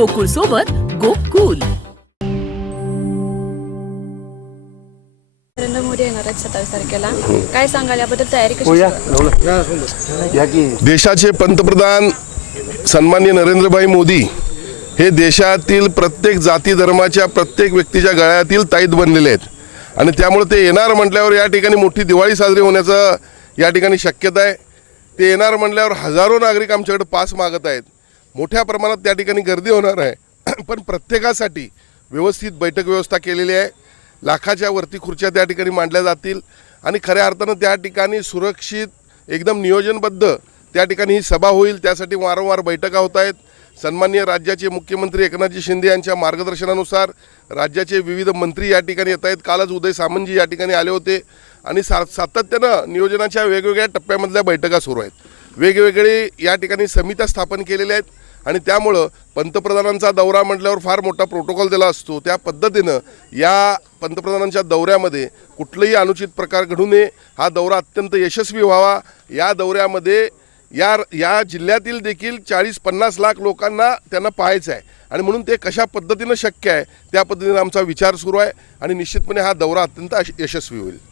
गोकुळ सोबत गोकुल. नरेंद्र मोदी येणार आहेत सत्तावीस तारखेला. काय सांगाल? याबद्दल तयारी कशी सुरू आहे? देशाचे पंतप्रधान सन्माननीय नरेंद्रभाई मोदी हे देशातील प्रत्येक जाती धर्माच्या प्रत्येक व्यक्तीच्या गळ्यातील ताईत बनलेले आहेत. आणि त्यामुळे ते येणार म्हटल्यावर या ठिकाणी मोठी दिवाळी साजरी होण्याचं या ठिकाणी शक्यता आहे. ते येणार म्हटल्यावर हजारो नागरिक आमच्याकडे पास मागत आहेत. मोठ्या प्रमाणात त्या ठिकाणी गर्दी होणार आहे. पण प्रत्येकासाठी व्यवस्थित बैठक व्यवस्था केलेली आहे. लाखाच्या वरती खुर्च्या त्या ठिकाणी मांडल्या जातील आणि खऱ्या अर्थानं त्या ठिकाणी सुरक्षित एकदम नियोजनबद्ध त्या ठिकाणी ही सभा होईल. त्यासाठी वारंवार बैठका होत आहेत. सन्माननीय राज्याचे मुख्यमंत्री एकनाथजी शिंदे यांच्या मार्गदर्शनानुसार राज्याचे विविध मंत्री या ठिकाणी येत आहेत. कालच उदय सामंतजी या ठिकाणी आले होते आणि सा सातत्यानं नियोजनाच्या वेगवेगळ्या टप्प्यामधल्या बैठका सुरू आहेत. वेगवेगळे या ठिकाणी समित्या स्थापन केलेल्या आहेत. आणि त्यामुळं पंतप्रधानांचा दौरा म्हटल्यावर फार मोठा प्रोटोकॉल दिला असतो. त्या पद्धतीनं या पंतप्रधानांच्या दौऱ्यामध्ये कुठलंही अनुचित प्रकार घडू नये. हा दौरा अत्यंत यशस्वी व्हावा. या दौऱ्यामध्ये या या जिल्ह्यातील देखील चाळीस पन्नास लाख लोकांना त्यांना पाहायचं आहे. आणि म्हणून ते कशा पद्धतीनं शक्य आहे त्या पद्धतीनं आमचा विचार सुरू आहे. आणि निश्चितपणे हा दौरा अत्यंत यशस्वी होईल.